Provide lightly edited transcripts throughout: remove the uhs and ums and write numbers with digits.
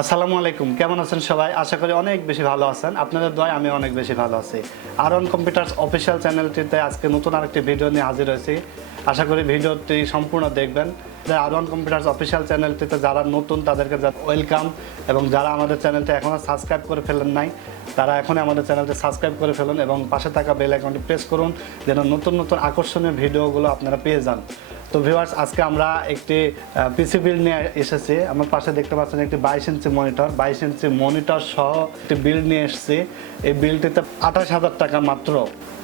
আসসালামু আলাইকুম, কেমন আছেন সবাই? আশা করি অনেক বেশি ভালো আছেন। আপনাদের দোয়ায় আমি অনেক বেশি ভালো আছি। আরন কম্পিউটার্স অফিসিয়াল চ্যানেলটিতে আজকে নতুন আরেকটি ভিডিও নিয়ে হাজির হয়েছি। আশা করি ভিডিওটি সম্পূর্ণ দেখবেন। আরন কম্পিউটার্স অফিসিয়াল চ্যানেলটিতে যারা নতুন তাদেরকে ওয়েলকাম, এবং যারা আমাদের চ্যানেলটি এখনও সাবস্ক্রাইব করে ফেলেন নাই তারা এখনই আমাদের চ্যানেলটি সাবস্ক্রাইব করে ফেলুন এবং পাশে থাকা বেল আইকনটি প্রেস করুন যেন নতুন নতুন আকর্ষণীয় ভিডিওগুলো আপনারা পেয়ে যান। তো ভিউয়ার্স, আজকে আমরা একটি পিসি বিল্ড নিয়ে এসেছি। আমার পাশে দেখতে পাচ্ছেন একটি 22 ইঞ্চি মনিটর, 22 ইঞ্চি মনিটর সহ একটি বিল্ড নিয়ে এসেছি। এই বিল্ডটিতে 28,000 টাকা মাত্র।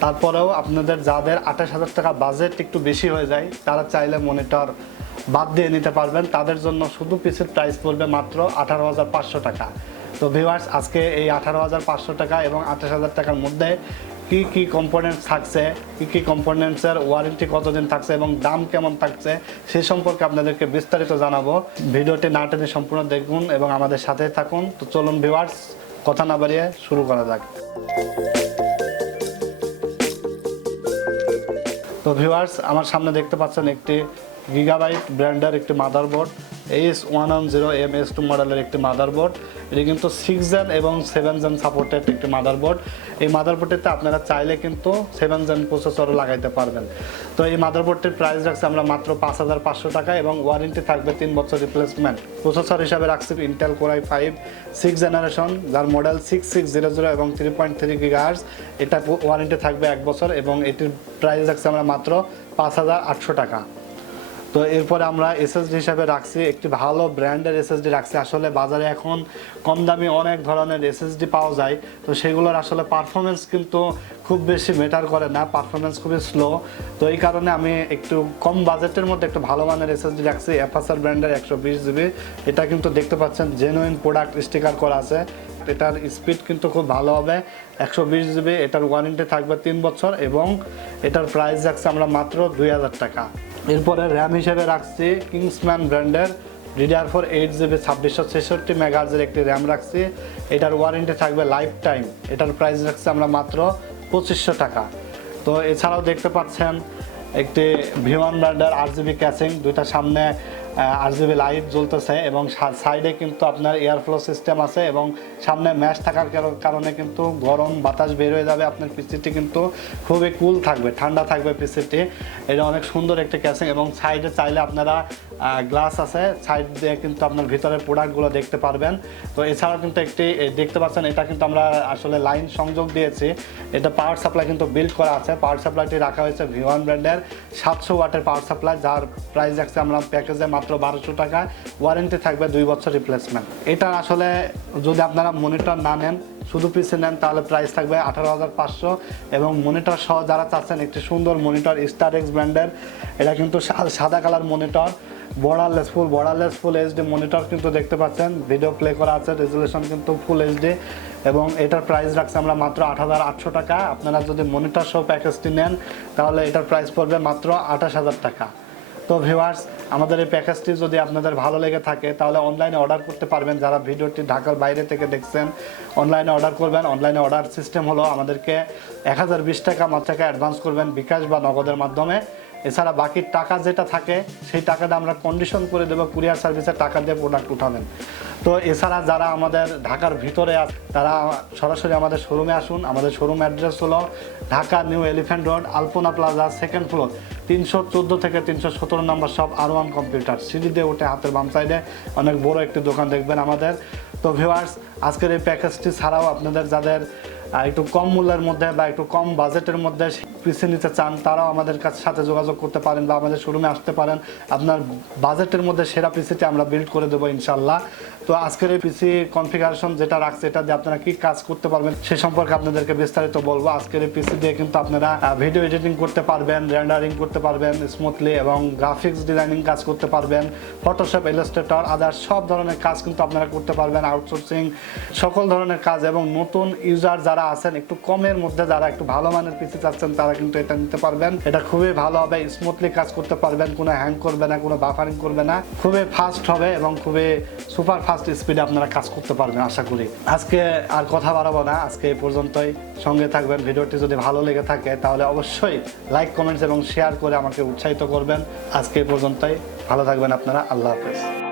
তারপরেও আপনাদের যাদের 28,000 টাকা বাজেট একটু বেশি হয়ে যায় তারা চাইলে মনিটর বাদ দিয়ে নিতে পারবেন। তাদের জন্য শুধু পিসির প্রাইস পড়বে মাত্র 18,500 টাকা। তো ভিউয়ার্স, আজকে এই 18,500 টাকা এবং 28,000 টাকার মধ্যে কি কি কম্পোনেন্টস থাকছে, কি কম্পোনেন্টসের ওয়ারেন্টি কতদিন থাকছে এবং দাম কেমন থাকছে সেই সম্পর্কে আপনাদেরকে বিস্তারিত জানাবো। ভিডিওটি না টেনে সম্পূর্ণ দেখুন এবং আমাদের সাথে থাকুন। তো চলুন ভিউয়ার্স, কথা না বাড়িয়ে শুরু করা যাক। তো ভিউয়ার্স, আমার সামনে দেখতে পাচ্ছেন একটি গিগাবাইট ব্র্যান্ডের একটি মাদারবোর্ড, AS110MS2 মডেলের একটি মাদারবোর্ড। এটি কিন্তু 6 জেন এবং 7 জেন সাপোর্টেড একটি মাদারবোর্ড। এই মাদারবোর্ডটিতে আপনারা চাইলে কিন্তু 7 জেন প্রসেসরও লাগাইতে পারবেন। তো এই মাদারবোর্ডটির প্রাইস রাখছে আমরা মাত্র 5,500 টাকা এবং ওয়ারেন্টি থাকবে 3 বছর রিপ্লেসমেন্ট। প্রসেসর হিসাবে রাখছি ইন্টেল Core i5 6 জেনারেশন, যার মডেল 6600 এবং 3.3 GHz। এটা ওয়ারেন্টি থাকবে 1 বছর এবং এটির প্রাইস রাখছে আমরা মাত্র 5,800 টাকা। তো এরপরে আমরা এসএসডি হিসাবে রাখছি একটি ভালো ব্র্যান্ডের এসএসডি রাখছি। আসলে বাজারে এখন কম দামি অনেক ধরনের এসএসডি পাওয়া যায়, তো সেগুলোর আসলে পারফরমেন্স কিন্তু খুব বেশি ম্যাটার করে না, পারফরমেন্স খুবই স্লো। তো এই কারণে আমি একটু কম বাজেটের মধ্যে একটু ভালো মানের এসএসডি রাখছি Apacer ব্র্যান্ডের 120 GB। এটা কিন্তু দেখতে পাচ্ছেন জেনুইন প্রোডাক্ট স্টিকার করা আছে। এটার স্পিড কিন্তু খুব ভালো হবে, 120 GB। এটার ওয়ারেন্টি থাকবে 3 বছর এবং এটার প্রাইস রাখছি আমরা মাত্র 2,000 টাকা। এরপরে র্যাম হিসেবে রাখছি কিংসম্যান ব্র্যান্ডের DDR4 8GB 2666 MHz একটি র্যাম রাখছি। এটার ওয়ারেন্টি থাকবে লাইফ টাইম। এটার প্রাইস রাখছি আমরা মাত্র 2500 টাকা। তো এছাড়াও দেখতে পাচ্ছেন একটি V1 ব্র্যান্ডের RGB ক্যাসিং, দুইটা সামনে RGB লাইট জ্বলতেছে এবং সাইডে কিন্তু আপনার এয়ারফ্লো সিস্টেম আছে এবং সামনে ম্যাশ থাকার কারণে কিন্তু গরম বাতাস বের হয়ে যাবে। আপনার পিসিটি কিন্তু খুবই কুল থাকবে, ঠান্ডা থাকবে পিসিটি। এটা অনেক সুন্দর একটা ক্যাসিং এবং সাইডে চাইলে আপনারা গ্লাস আছে, সাইড দিয়ে কিন্তু আপনার ভিতরের প্রোডাক্টগুলো দেখতে পারবেন। তো এছাড়াও কিন্তু একটি দেখতে পাচ্ছেন, এটা কিন্তু আমরা আসলে লাইন সংযোগ দিয়েছি। এটা পাওয়ার সাপ্লাই কিন্তু বিল্ড করা আছে। পাওয়ার সাপ্লাইটি রাখা হয়েছে V1 ব্র্যান্ডের 700 ওয়াটের পাওয়ার সাপ্লাই, যার প্রাইস রাখছে আমরা প্যাকেজে মাত্র 1200 টাকা। ওয়ারেন্টি থাকবে 2 বছর রিপ্লেসমেন্ট। এটা আসলে যদি আপনারা মনিটর না নেন, শুধু পিসি নেন, তাহলে প্রাইস থাকবে 18,500 এবং মনিটর সহ যারা চাচ্ছেন একটি সুন্দর মনিটর STAREX ব্র্যান্ডের, এটা কিন্তু সাদা colour monitor, borderless full HD monitor কিন্তু দেখতে পাচ্ছেন, ভিডিও প্লে করা আছে, রেজুলেশন কিন্তু ফুল এইচডি এবং এটার প্রাইস রাখছে আমরা মাত্র 8,800 টাকা। আপনারা যদি মনিটর সহ প্যাকেজটি নেন তাহলে এটার প্রাইস পড়বে মাত্র 28,000 টাকা। তো ভিউয়ার্স, আমাদের এই প্যাকেজটি যদি আপনাদের ভালো লেগে থাকে তাহলে অনলাইনে অর্ডার করতে পারবেন। যারা ভিডিওটি ঢাকার বাইরে থেকে দেখছেন অনলাইনে অর্ডার করবেন। অনলাইনে অর্ডার সিস্টেম হলো আমাদেরকে 1020 টাকা মাত্র অ্যাডভান্স করবেন বিকাশ বা নগদের মাধ্যমে। এছাড়া বাকি টাকা যেটা থাকে সেই টাকাটা আমরা কন্ডিশন করে দেবো, কুরিয়ার সার্ভিসে টাকা দিয়ে প্রোডাক্ট উঠাবেন। তো এছাড়া যারা আমাদের ঢাকার ভিতরে আছে তারা সরাসরি আমাদের শোরুমে আসুন। আমাদের শোরুম অ্যাড্রেস হলো ঢাকা নিউ এলিফ্যান্ট রোড, আলপনা প্লাজা, 2nd ফ্লোর, 314 থেকে 317 নম্বর শপ আরওয়ান কম্পিউটার। সিঁড়ি দিয়ে উঠে হাতের বাম সাইডে অনেক বড় একটি দোকান দেখবেন আমাদের। তো ভিউয়ার্স, আজকের এই প্যাকেজটি ছাড়াও আপনাদের যাদের একটু কম মূল্যের মধ্যে বা একটু কম বাজেটের মধ্যে পিসি নিতে চান তারাও আমাদের সাথে যোগাযোগ করতে পারেন বা আমাদের শোরুমে আসতে পারেন। আপনার বাজেটের মধ্যে সেরা পিসিটি আমরা বিল্ড করে দেবো ইনশাল্লাহ। তো আজকের এই পিসি কনফিগারেশন যেটা রাখছে এটা দিয়ে আপনারা কি কাজ করতে পারবেন সে সম্পর্কে আপনাদেরকে বিস্তারিত বলবো। আজকের এই পিসি দিয়ে কিন্তু আপনারা ভিডিও এডিটিং করতে পারবেন, রেন্ডারিং করতে পারবেন স্মুথলি এবং গ্রাফিক্স ডিজাইনিং কাজ করতে পারবেন, ফটোশপ, ইলাস্ট্রেটর, আদার্স সব ধরনের কাজ কিন্তু আপনারা করতে পারবেন, আউটসোর্সিং সকল ধরনের কাজ। এবং নতুন ইউজার যারা আছেন একটু কমের মধ্যে, যারা একটু ভালো মানের পিসি চাচ্ছেন তারা কিন্তু এটা নিতে পারবেন। এটা খুবই ভালো হবে, স্মুথলি কাজ করতে পারবেন, কোনো হ্যাং করবে না, কোনো বাফারিং করবে না, খুবই ফাস্ট হবে এবং খুবই সুপার ফাস্ট স্পিডে আপনারা কাজ করতে পারবেন আশা করি। আজকে আর কথা বাড়াবো না, আজকে এই পর্যন্তই। সঙ্গে থাকবেন। ভিডিওটি যদি ভালো লেগে থাকে তাহলে অবশ্যই লাইক, কমেন্টস এবং শেয়ার করে আমাকে উৎসাহিত করবেন। আজকে এই পর্যন্তই, ভালো থাকবেন আপনারা। আল্লাহ হাফেজ।